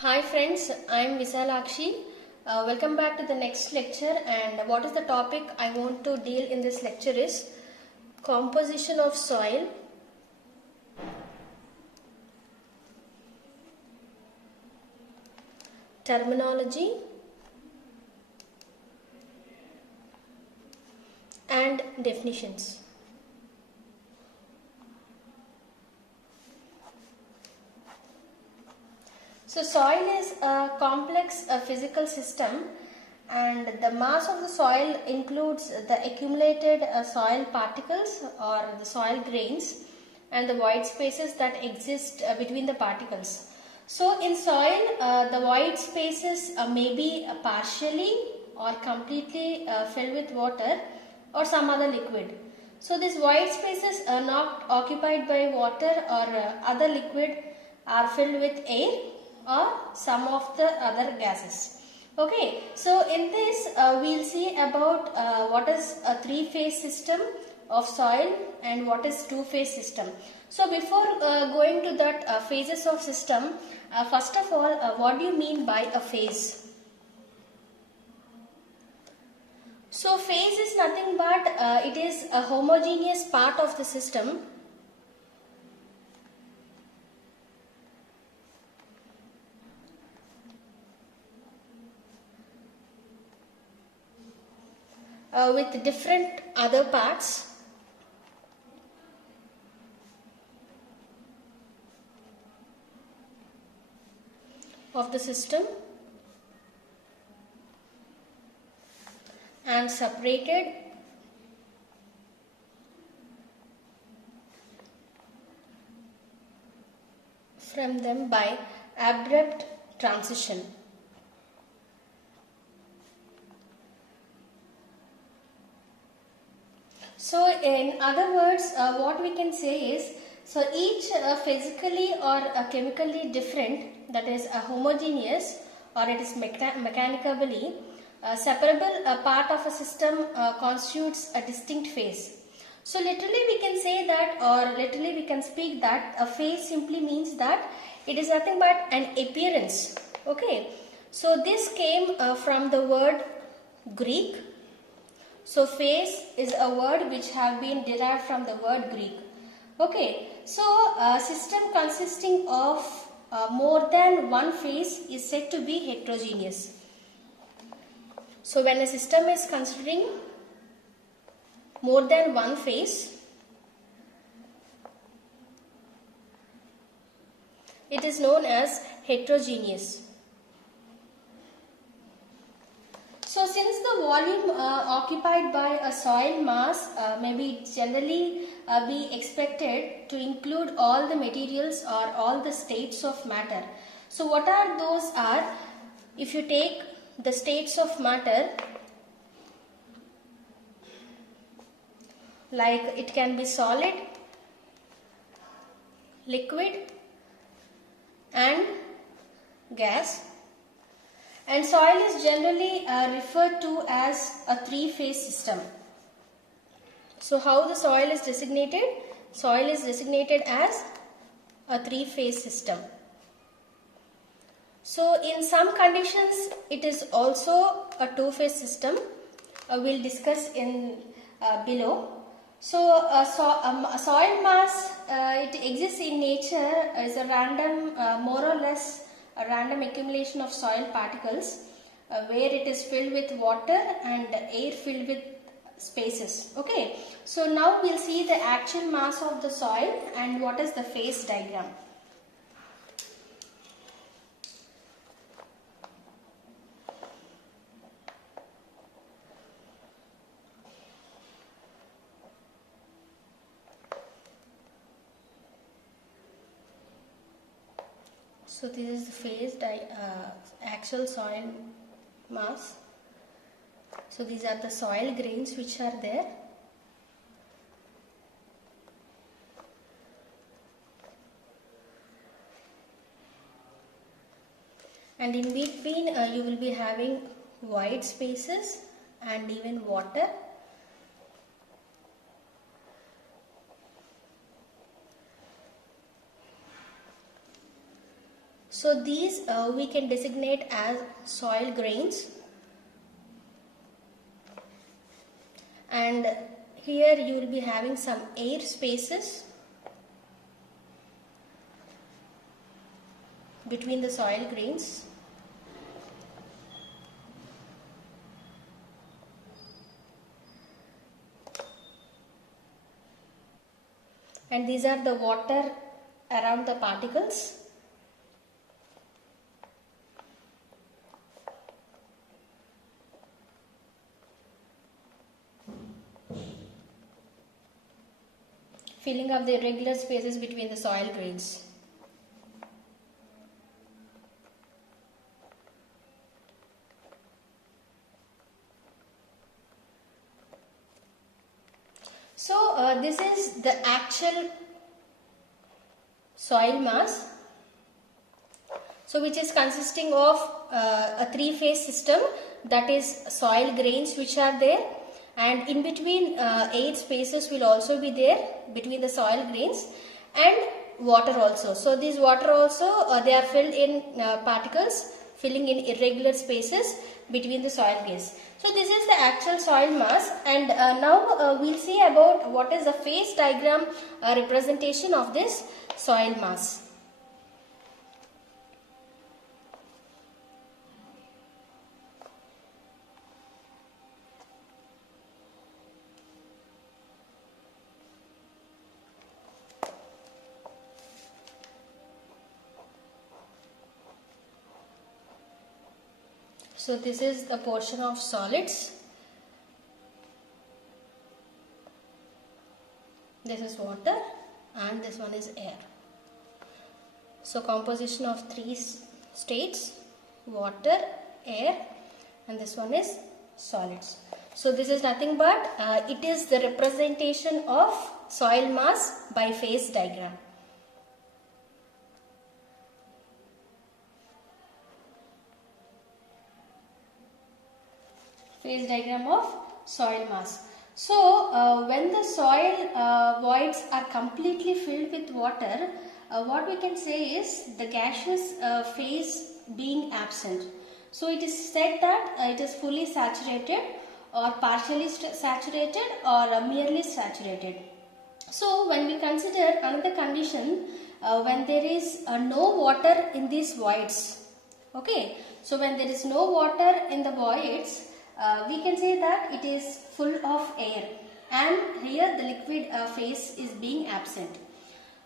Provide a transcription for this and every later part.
Hi friends, I am Visalakshi. Welcome back to the next lecture, and what is the topic I want to deal in this lecture is composition of soil, terminology and definitions. So soil is a complex physical system, and the mass of the soil includes the accumulated soil particles or the soil grains and the void spaces that exist between the particles. So in soil, the void spaces may be partially or completely filled with water or some other liquid. So these void spaces are not occupied by water or other liquid are filled with air or some of the other gases. Okay, so in this we'll see about what is a three-phase system of soil and what is two-phase system. So before going to that phases of system, first of all, what do you mean by a phase? So phase is nothing but it is a homogeneous part of the system with different other parts of the system and separated from them by abrupt transition. So in other words, what we can say is, so each physically or chemically different, that is homogeneous, or it is mechanically separable part of a system constitutes a distinct phase. So literally we can say that, or literally we can speak that a phase simply means that it is nothing but an appearance. Okay, so this came from the word Greek. So phase is a word which have been derived from the word Greek. Okay, so a system consisting of more than one phase is said to be heterogeneous. So when a system is considering more than one phase, it is known as heterogeneous. So since the volume occupied by a soil mass may be generally be expected to include all the materials or all the states of matter. So what are those are, if you take the states of matter, like it can be solid, liquid and gas. And soil is generally referred to as a three-phase system. So how the soil is designated? Soil is designated as a three-phase system. So in some conditions it is also a two-phase system. We'll discuss in below. So a soil mass, it exists in nature as a random, more or less a random accumulation of soil particles where it is filled with water and air filled with spaces. Okay, so now we'll see the actual mass of the soil and what is the phase diagram. So this is the phase actual soil mass. So these are the soil grains which are there. And in between you will be having void spaces and even water. So these we can designate as soil grains, and here you will be having some air spaces between the soil grains. And these are the water around the particles. Filling up the irregular spaces between the soil grains. So this is the actual soil mass, so which is consisting of a three-phase system, that is soil grains which are there, and in between air spaces will also be there between the soil grains, and water also. So these water also they are filled in particles, filling in irregular spaces between the soil grains. So this is the actual soil mass, and now we'll see about what is the phase diagram representation of this soil mass. So this is the portion of solids. This is water and this one is air. So composition of three states: water, air, and this one is solids. So this is nothing but it is the representation of soil mass by phase diagram. Phase diagram of soil mass. So when the soil voids are completely filled with water, what we can say is the gaseous phase being absent. So it is said that it is fully saturated or partially saturated or merely saturated. So when we consider another condition, when there is no water in these voids, okay, so when there is no water in the voids, we can say that it is full of air, and here the liquid phase is being absent.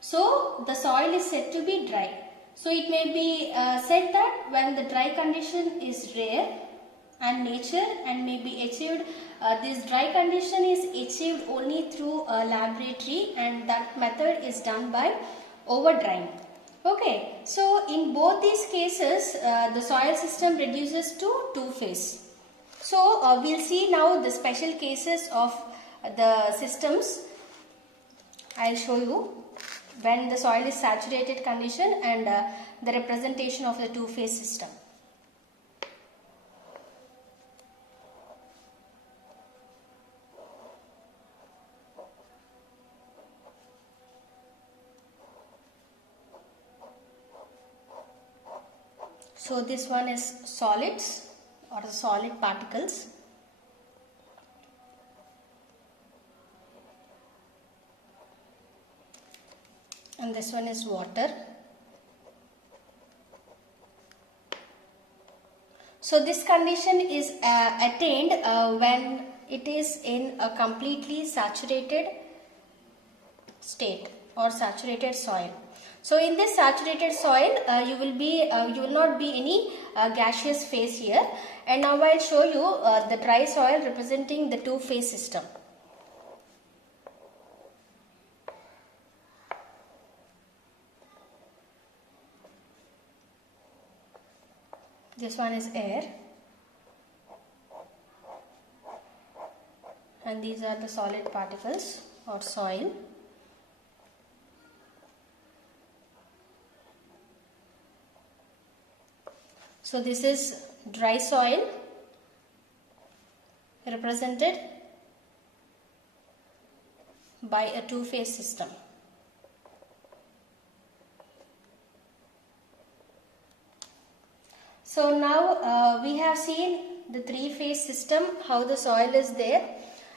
So the soil is said to be dry. So it may be said that when the dry condition is rare and nature and may be achieved, this dry condition is achieved only through a laboratory, and that method is done by over drying. Okay, so in both these cases the soil system reduces to two phase. So we'll see now the special cases of the systems. I'll show you when the soil is saturated condition and the representation of the two-phase system. So this one is solids or the solid particles. And this one is water. So this condition is attained when it is in a completely saturated state or saturated soil. So in this saturated soil, you will not be any gaseous phase here. And now I'll show you the dry soil representing the two-phase system. This one is air, and these are the solid particles or soil. So this is dry soil represented by a two-phase system. So now we have seen the three-phase system, how the soil is there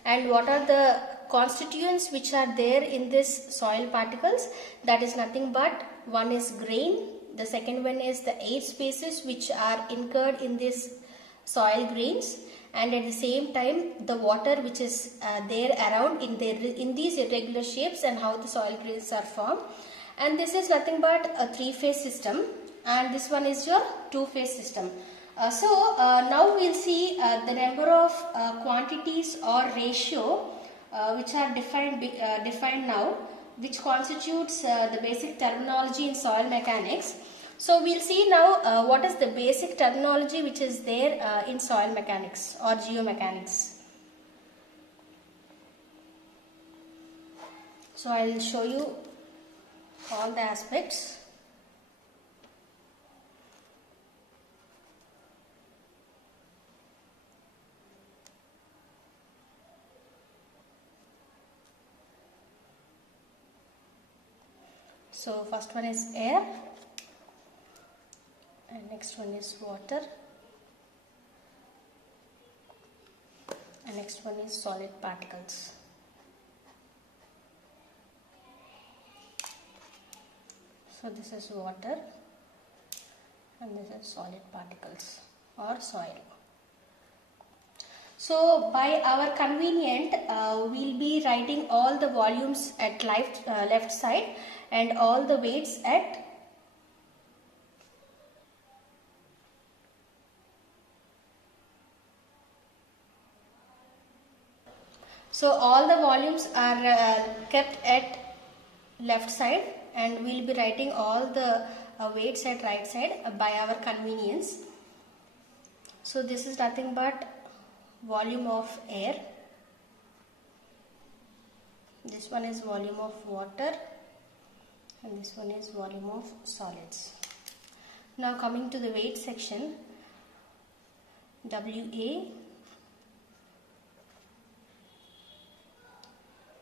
and what are the constituents which are there in this soil particles. That is nothing but one is grain, the second one is the air spaces which are incurred in this soil grains, and at the same time the water which is there around in these irregular shapes and how the soil grains are formed. And this is nothing but a three-phase system, and this one is your two-phase system. Now we'll see the number of quantities or ratio which are defined now, which constitutes the basic terminology in soil mechanics. So we'll see now what is the basic terminology which is there in soil mechanics or geomechanics. So I'll show you all the aspects. So first one is air, and next one is water, and next one is solid particles. So this is water and this is solid particles or soil. So by our convenient, we'll be writing all the volumes at left side and all the weights at So all the volumes are kept at left side, and we'll be writing all the weights at right side by our convenience. So this is nothing but volume of air, this one is volume of water, and this one is volume of solids. Now coming to the weight section, WA,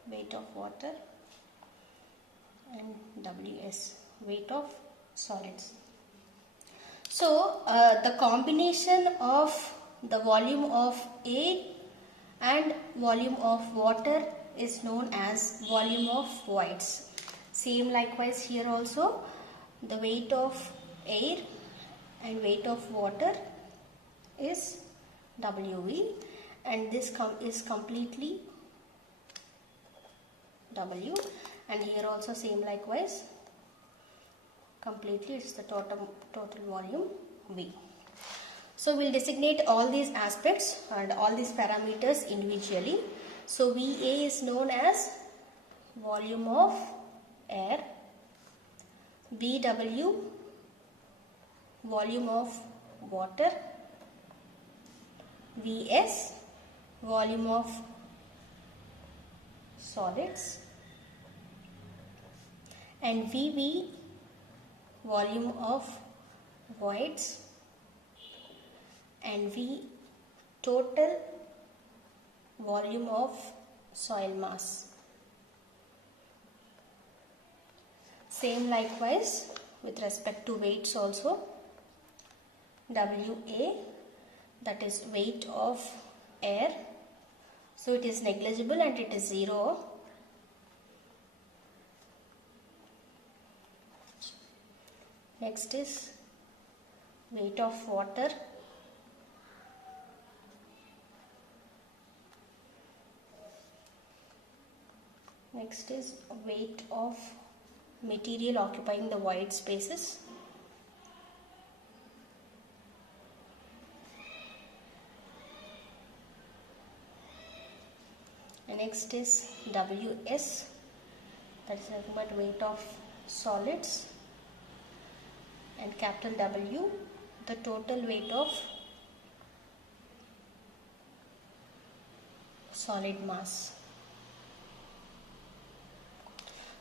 weight of water, and WS, weight of solids. So the combination of the volume of air and volume of water is known as volume of voids. Same likewise here also, the weight of air and weight of water is WV, and this is completely W, and here also same likewise, completely it's the total volume V. So we'll designate all these aspects and all these parameters individually. So VA is known as volume of air, VW volume of water, VS volume of solids, and VV volume of voids, and V total volume of soil mass. Same likewise with respect to weights also, WA, that is weight of air, so it is negligible and it is 0. Next is weight of water, next is weight of material occupying the void spaces, and next is WS, that is nothing but weight of solids, and capital W, the total weight of solid mass.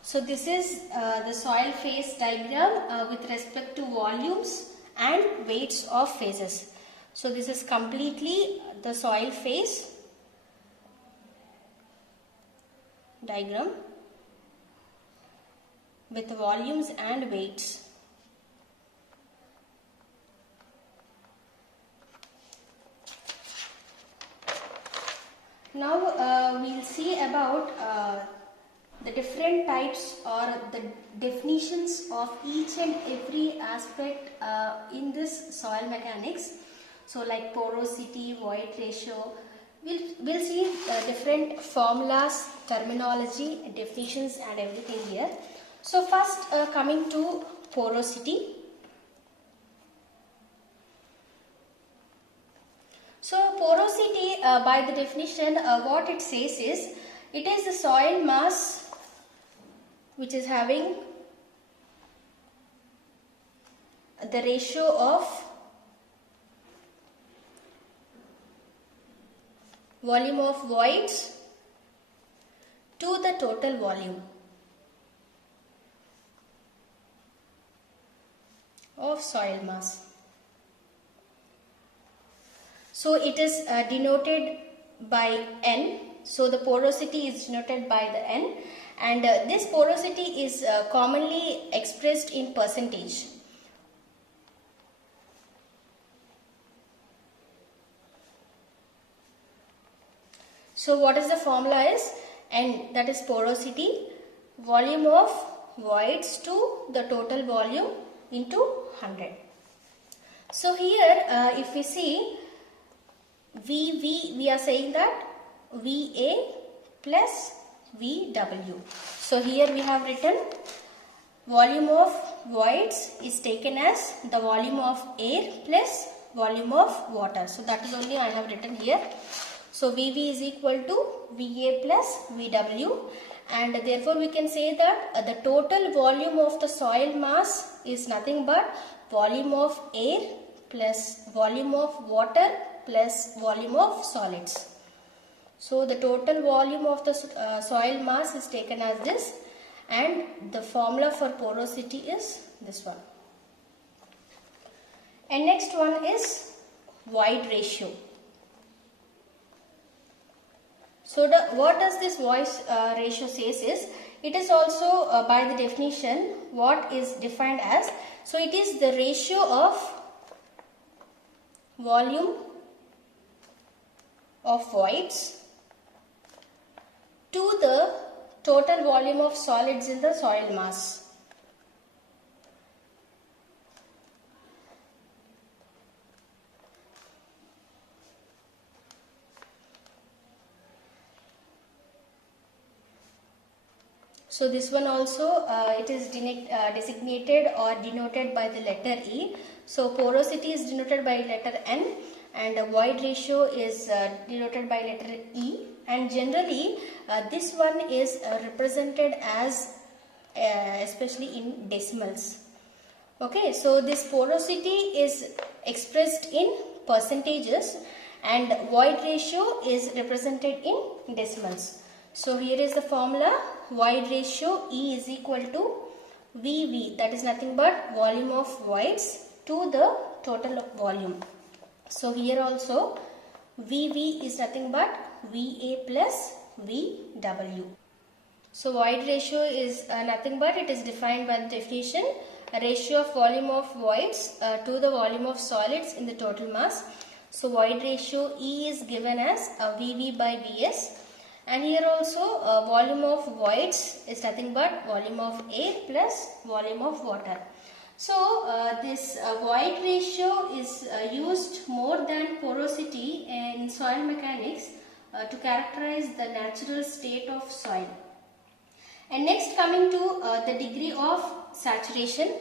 So this is the soil phase diagram with respect to volumes and weights of phases. So this is completely the soil phase diagram with volumes and weights. Now we'll see about the different types or the definitions of each and every aspect in this soil mechanics. So like porosity, void ratio, we'll see different formulas, terminology, definitions and everything here. So first coming to porosity. So porosity by the definition what it says is, it is the soil mass which is having the ratio of volume of voids to the total volume of soil mass. So it is denoted by N. So the porosity is denoted by the N, and this porosity is commonly expressed in percentage. So what is the formula is N, that is porosity, volume of voids to the total volume into 100. So here if we see VV, we are saying that VA plus VW. So here we have written volume of voids is taken as the volume of air plus volume of water. So that is only I have written here. So VV is equal to VA plus VW, and therefore we can say that the total volume of the soil mass is nothing but volume of air plus volume of water plus volume of solids. So the total volume of the soil mass is taken as this, and the formula for porosity is this one. And next one is void ratio. So what does this void ratio says is, it is also by the definition what is defined as, so it is the ratio of volume of voids to the total volume of solids in the soil mass. So this one also it is designated or denoted by the letter E. So porosity is denoted by letter N, and void ratio is denoted by letter E, and generally this one is represented as especially in decimals. Okay, so this porosity is expressed in percentages and void ratio is represented in decimals. So here is the formula, void ratio E is equal to VV, that is nothing but volume of voids to the total volume. So here also VV is nothing but VA plus VW. So void ratio is nothing but, it is defined by the definition, a ratio of volume of voids to the volume of solids in the total mass. So void ratio E is given as VV by Vs. And here also volume of voids is nothing but volume of air plus volume of water. So this void ratio is used more than porosity in soil mechanics to characterize the natural state of soil. And next coming to the degree of saturation,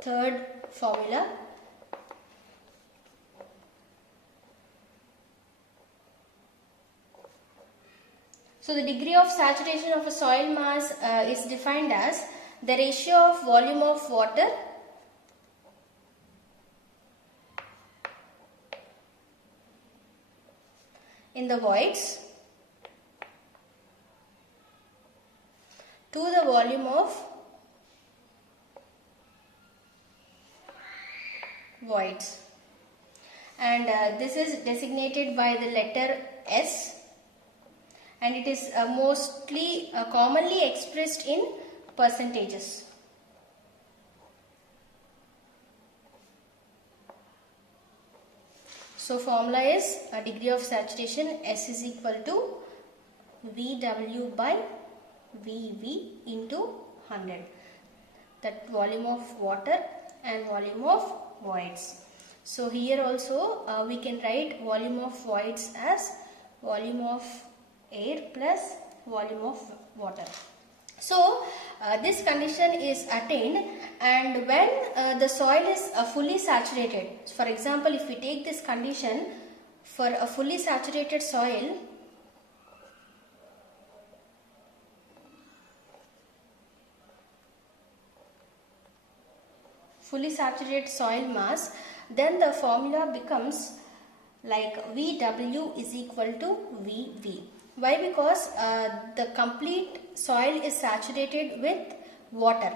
third formula. So the degree of saturation of a soil mass is defined as the ratio of volume of water in the voids to the volume of voids, and this is designated by the letter S, and it is mostly commonly expressed in percentages. So formula is a degree of saturation, S is equal to VW by VV into 100. That volume of water and volume of voids. So here also we can write volume of voids as volume of air plus volume of water. So this condition is attained, and when the soil is fully saturated. For example, if we take this condition for a fully saturated soil, mass, then the formula becomes like VW is equal to VV. Why? Because the complete soil is saturated with water.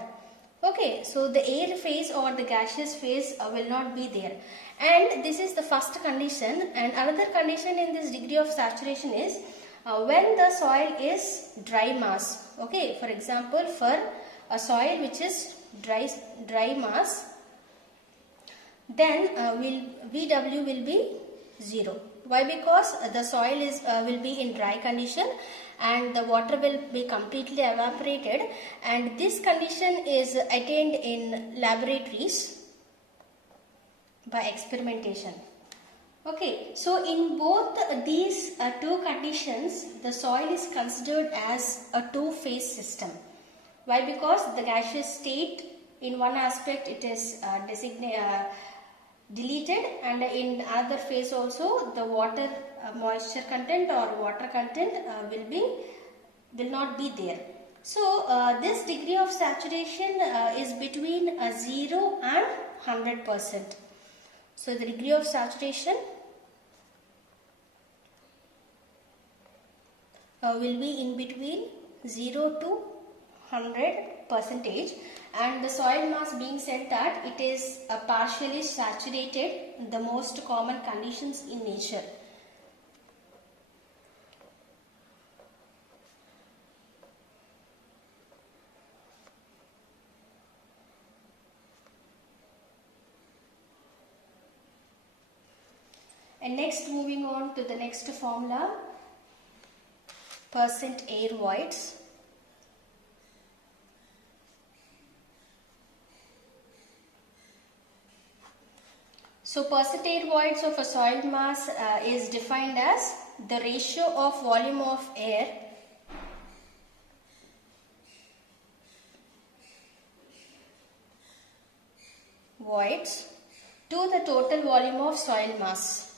Okay, so the air phase or the gaseous phase will not be there. And this is the first condition. And another condition in this degree of saturation is when the soil is dry mass. Okay, for example, for a soil which is dry mass, then VW will be 0. Why? Because the soil will be in dry condition and the water will be completely evaporated, and this condition is attained in laboratories by experimentation. Okay, so in both these two conditions, the soil is considered as a two-phase system. Why? Because the gaseous state, in one aspect it is deleted, and in other phase also the water moisture content or water content will not be there. So this degree of saturation is between 0 and 100%. So the degree of saturation will be in between 0 to 100%, and the soil mass being said that it is partially saturated, the most common conditions in nature. And next, moving on to the next formula, percent air voids. So percent air voids of a soil mass is defined as the ratio of volume of air voids to the total volume of soil mass.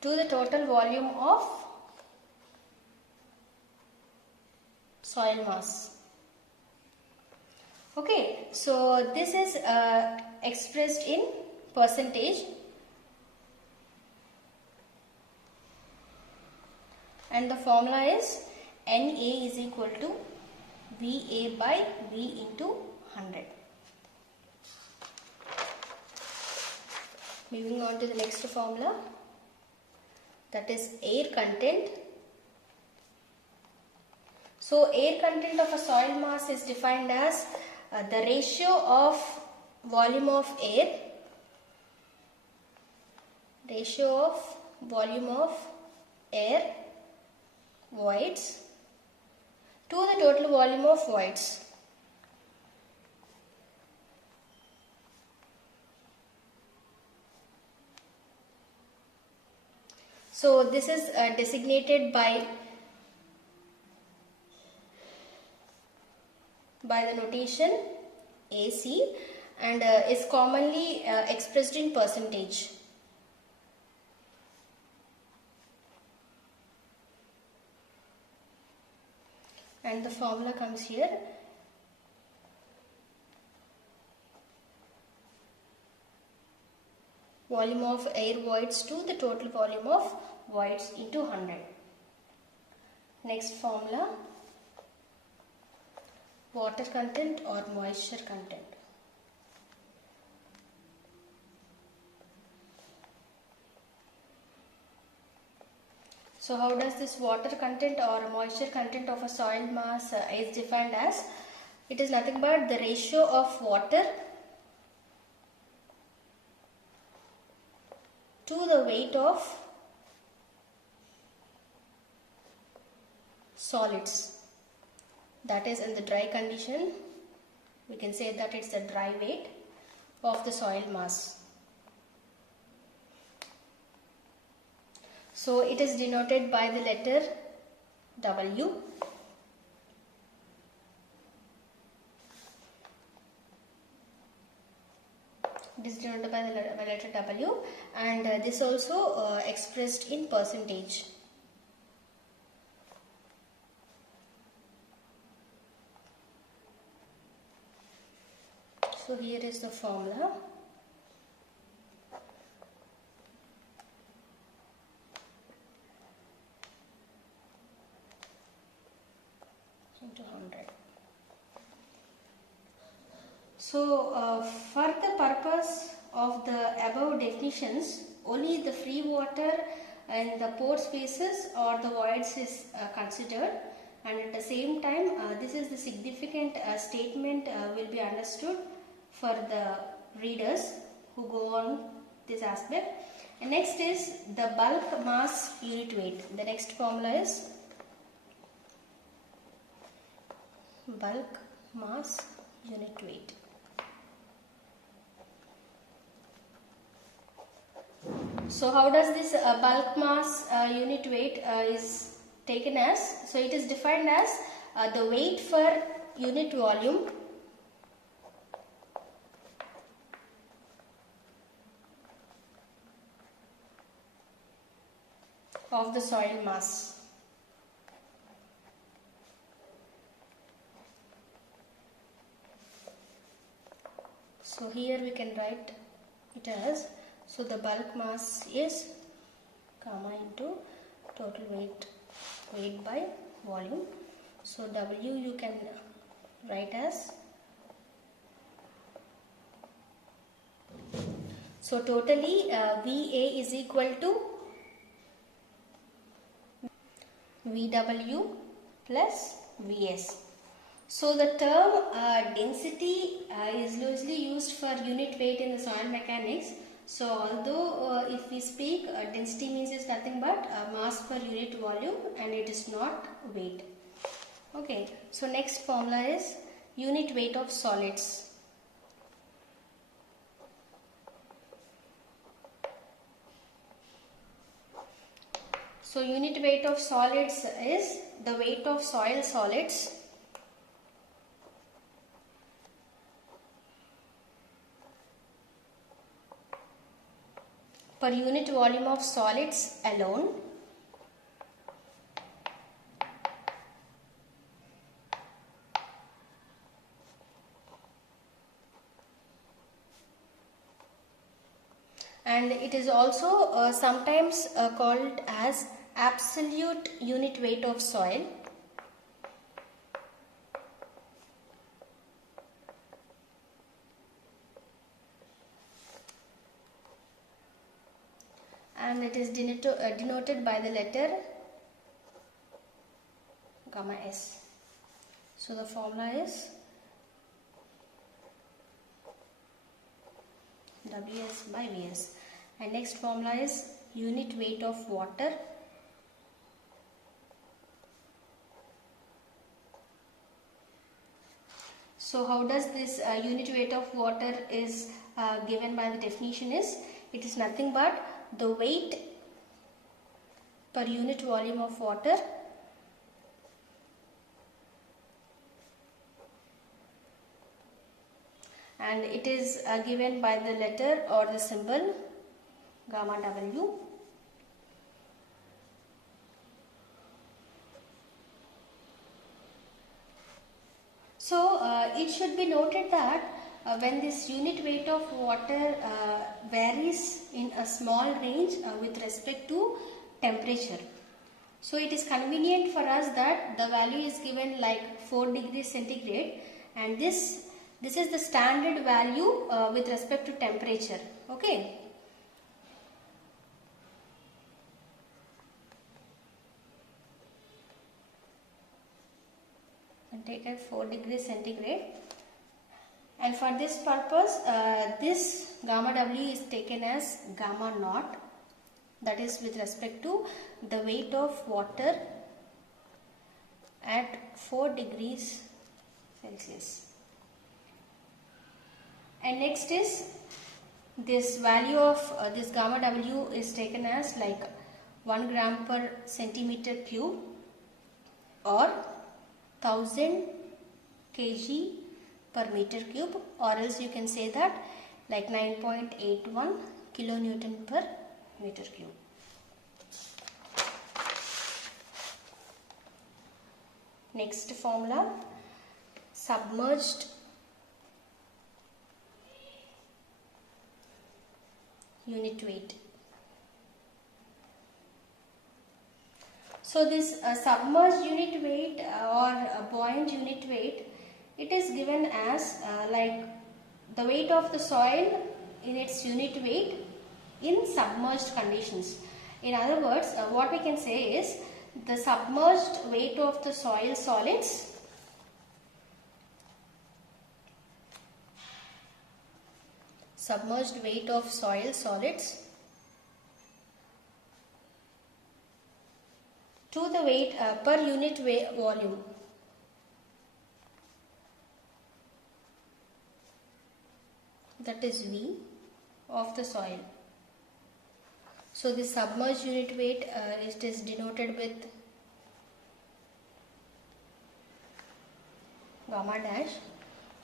To the total volume of soil mass. Okay, so this is expressed in percentage, and the formula is NA is equal to VA by V into 100. Moving on to the next formula, that is air content. So air content of a soil mass is defined as the ratio of volume of air voids to the total volume of voids. So this is designated by the notation AC and is commonly expressed in percentage. And the formula comes here. Volume of air voids to the total volume of voids into 100. Next formula, water content or moisture content. So how does this water content or moisture content of a soil mass is defined as? It is nothing but the ratio of water to the weight of solids. That is, in the dry condition, we can say that it's the dry weight of the soil mass. So it is denoted by the letter W. It is denoted by the letter W, and this also expressed in percentage. So here is the formula. Into 100. So for the purpose of the above definitions, only the free water and the pore spaces or the voids is considered, and at the same time this is the significant statement will be understood for the readers who go on this aspect. And next is the bulk mass unit weight. The next formula is bulk mass unit weight. So how does this bulk mass unit weight is taken as? So it is defined as the weight per unit volume of the soil mass. So here we can write it as, so the bulk mass is gamma into total weight by volume. So W you can write as, so totally VA is equal to VW plus VS. So the term density is loosely used for unit weight in the soil mechanics. So although if we speak density means is nothing but mass per unit volume, and it is not weight. Okay, so next formula is unit weight of solids. So unit weight of solids is the weight of soil solids per unit volume of solids alone. And it is also sometimes called as absolute unit weight of soil. And it is denoted by the letter gamma S. So the formula is Ws by Vs. And next formula is unit weight of water. So how does this unit weight of water is given by the definition is, it is nothing but the weight per unit volume of water and it is given by the letter or the symbol gamma W. So it should be noted that when this unit weight of water varies in a small range with respect to temperature. So it is convenient for us that the value is given like 4 degrees centigrade, and this is the standard value with respect to temperature. Okay. And take it 4 degrees centigrade. And for this purpose, this gamma W is taken as gamma naught, that is with respect to the weight of water at 4 degrees Celsius. And next is this value of this gamma W is taken as like 1 gram per centimeter cube or 1000 kg per meter cube, or else you can say that like 9.81 kilonewton per meter cube. Next formula, submerged unit weight. So this submerged unit weight or buoyant unit weight, it is given as like the weight of the soil in its unit weight in submerged conditions. In other words, what we can say is the submerged weight of the soil solids to the weight per unit volume. That is V of the soil. So the submerged unit weight it is denoted with gamma dash.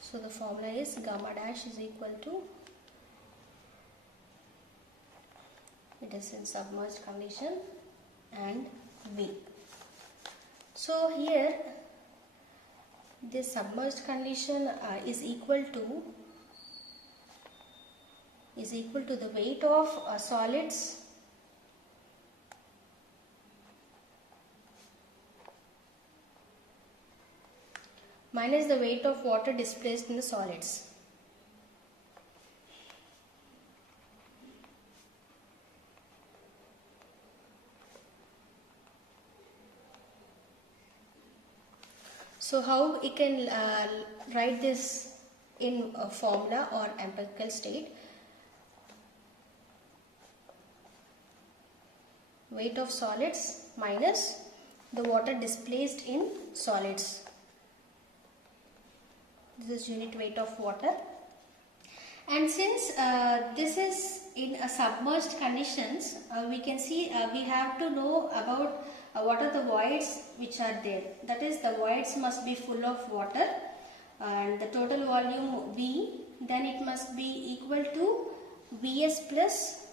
So the formula is gamma dash is equal to, it is in submerged condition, and V. So here this submerged condition is equal to the weight of solids minus the weight of water displaced in the solids. So how we can write this in a formula or empirical state? Weight of solids minus the water displaced in solids. This is unit weight of water. And since this is in a submerged conditions, we can see we have to know about what are the voids which are there. That is, the voids must be full of water and the total volume V, then it must be equal to Vs plus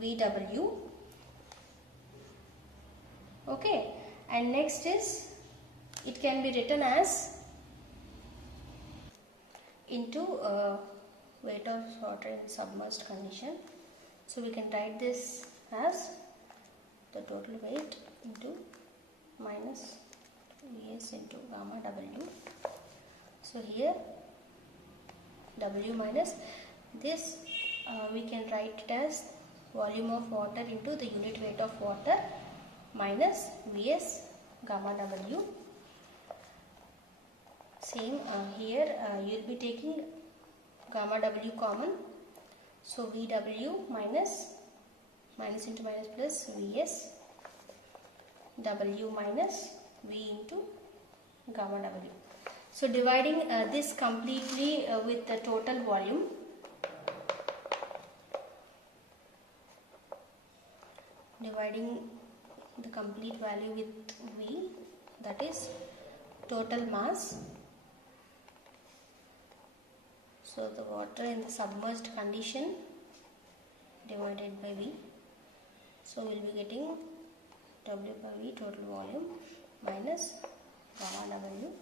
Vw. Okay, and next is, it can be written as into weight of water in submerged condition. So we can write this as the total weight into minus Vs into gamma W. So here W minus this we can write it as volume of water into the unit weight of water minus Vs gamma W. Same here you will be taking gamma W common. So Vw minus into minus plus Vs W minus V into gamma W. So dividing this completely with the total volume, dividing the complete value with V, that is total mass. So the water in the submerged condition divided by V. So we will be getting W by V total volume minus gamma W.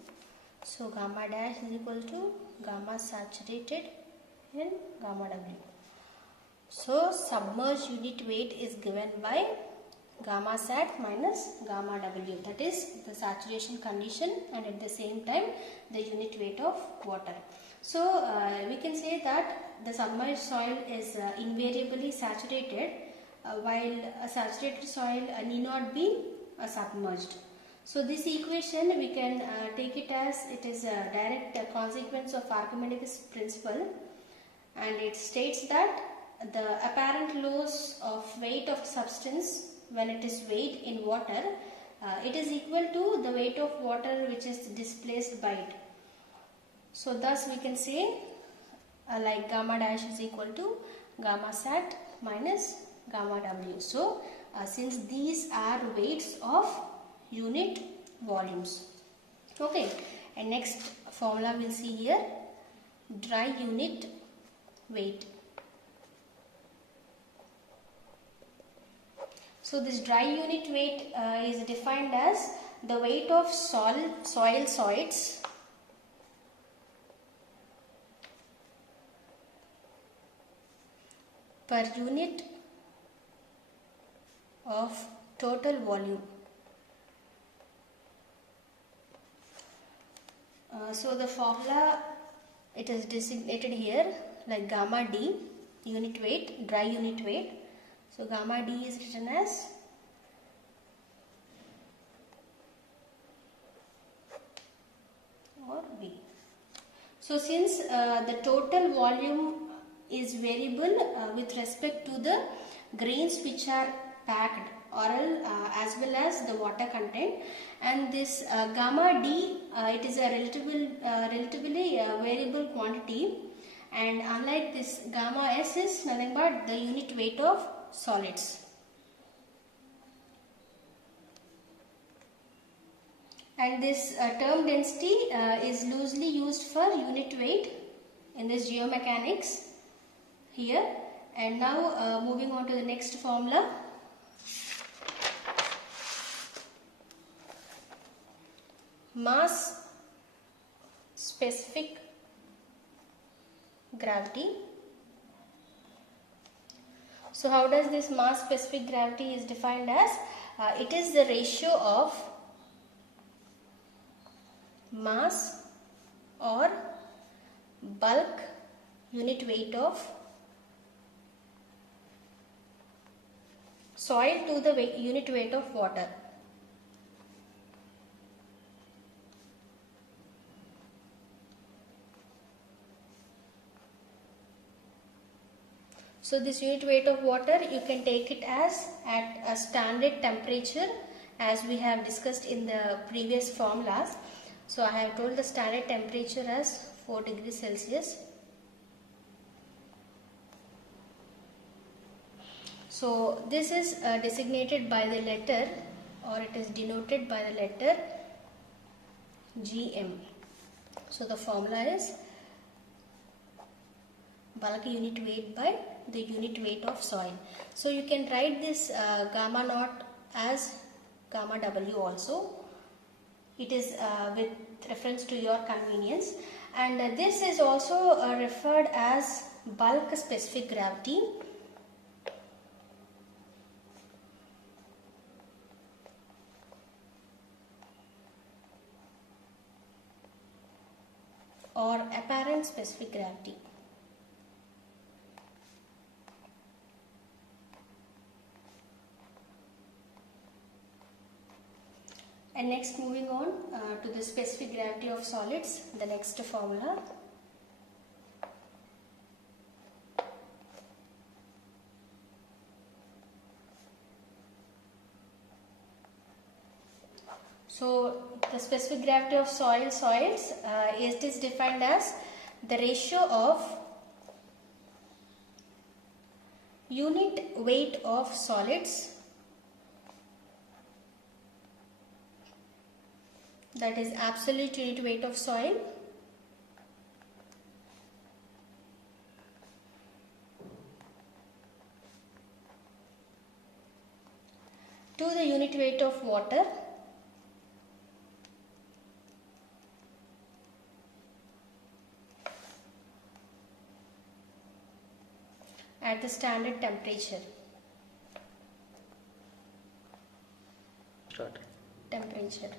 So gamma dash is equal to gamma saturated and gamma W. So submerged unit weight is given by gamma sat minus gamma W, that is the saturation condition and at the same time the unit weight of water. So we can say that the submerged soil is invariably saturated while a saturated soil need not be submerged. So this equation we can take it as it is a direct consequence of Archimedes principle, and it states that the apparent loss of weight of substance when it is weighed in water, it is equal to the weight of water which is displaced by it. So thus we can say like gamma dash is equal to gamma sat minus gamma w. So since these are weights of unit volumes. Okay, and next formula we'll see here, dry unit weight. So this dry unit weight is defined as the weight of soil solids per unit of total volume. So the formula, it is designated here like gamma D, unit weight, dry unit weight. So gamma D is written as or V. So since the total volume is variable with respect to the grains which are packed as well as the water content, and this gamma D, it is a relatively variable quantity, and unlike this, gamma S is nothing but the unit weight of solids. And this term density is loosely used for unit weight in this geomechanics here. And now moving on to the next formula. Mass specific gravity. So how does this mass specific gravity is defined as? It is the ratio of mass or bulk unit weight of soil to the unit weight of water. So this unit weight of water, you can take it as at a standard temperature, as we have discussed in the previous formulas. So I have told the standard temperature as 4 degrees Celsius. So this is designated by the letter, or it is denoted by the letter GM. So the formula is bulk unit weight by the unit weight of soil. So you can write this gamma naught as gamma W also. It is with reference to your convenience, and this is also referred as bulk specific gravity, or apparent specific gravity. And next, moving on to the specific gravity of solids, the next formula. So the specific gravity of soils is defined as the ratio of unit weight of solids, that is absolute unit weight of soil, to the unit weight of water at the standard temperature. Temperature,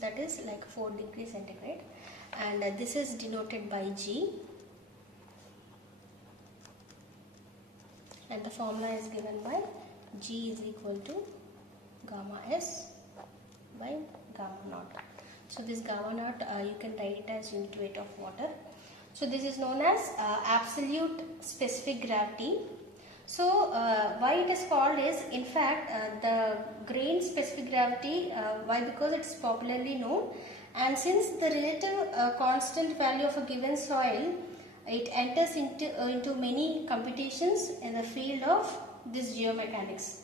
that is like 4 degrees centigrade, and this is denoted by G, and the formula is given by G is equal to gamma S by gamma naught. So this gamma naught you can write it as unit weight of water. So this is known as absolute specific gravity. So why it is called is, in fact, the grain specific gravity, why? Because it's popularly known, and since the relative constant value of a given soil, it enters into many computations in the field of this geomechanics.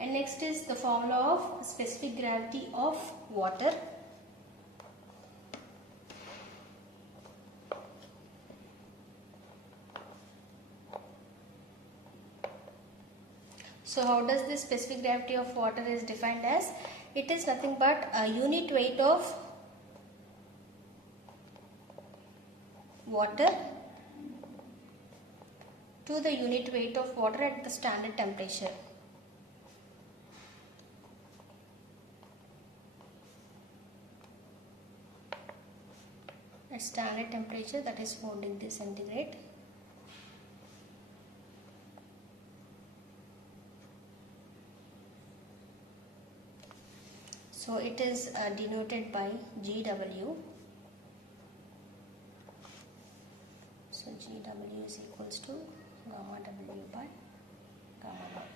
And next is the formula of specific gravity of water. So how does this specific gravity of water is defined as? It is nothing but a unit weight of water to the unit weight of water at the standard temperature. At standard temperature, that is 4 degrees centigrade. So it is denoted by GW. So GW is equals to gamma W by gamma naught.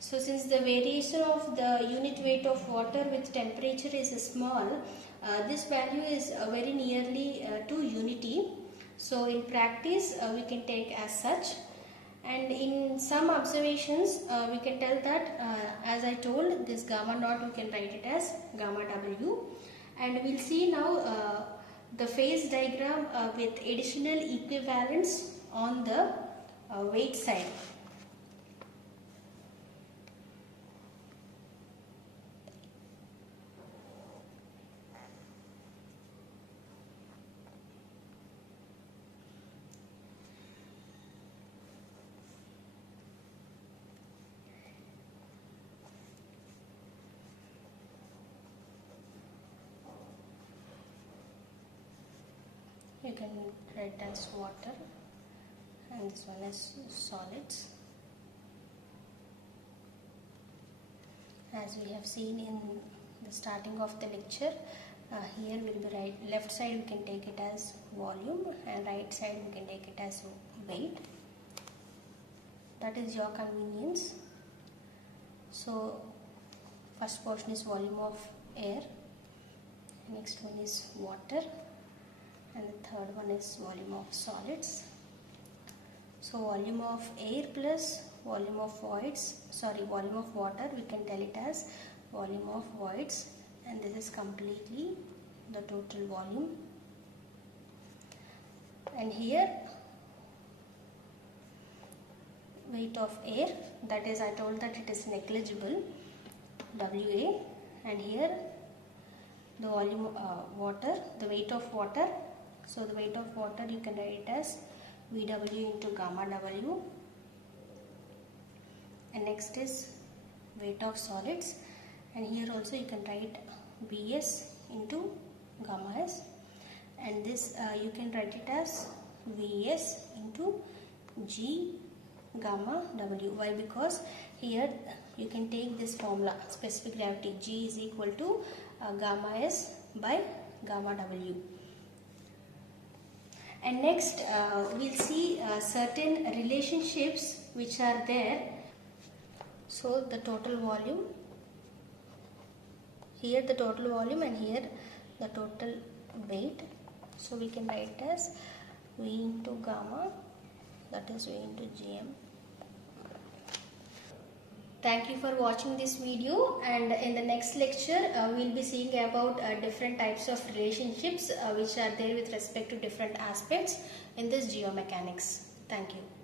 So since the variation of the unit weight of water with temperature is small, this value is very nearly to unity. So in practice we can take as such, and in some observations we can tell that as I told, this gamma naught we can write it as gamma W, and we'll see now the phase diagram with additional equivalence on the weight side. You can write as water, and this one is solids. As we have seen in the starting of the lecture, here will be left side we can take it as volume, and right side we can take it as weight. That is your convenience. So first portion is volume of air, next one is water, and the third one is volume of solids. So volume of air plus volume of volume of water, we can tell it as volume of voids, and this is completely the total volume. And here weight of air, that is I told that it is negligible, WA, and here the volume water, the weight of water. So the weight of water you can write it as VW into gamma W, and next is weight of solids, and here also you can write VS into gamma S, and this you can write it as VS into G gamma W. Why? Because here you can take this formula, specific gravity, G is equal to gamma S by gamma W. And next we'll see certain relationships which are there. So the total volume, here the total volume, and here the total weight. So we can write as V into gamma, that is V into Gm. Thank you for watching this video, and in the next lecture we'll be seeing about different types of relationships which are there with respect to different aspects in this geomechanics. Thank you.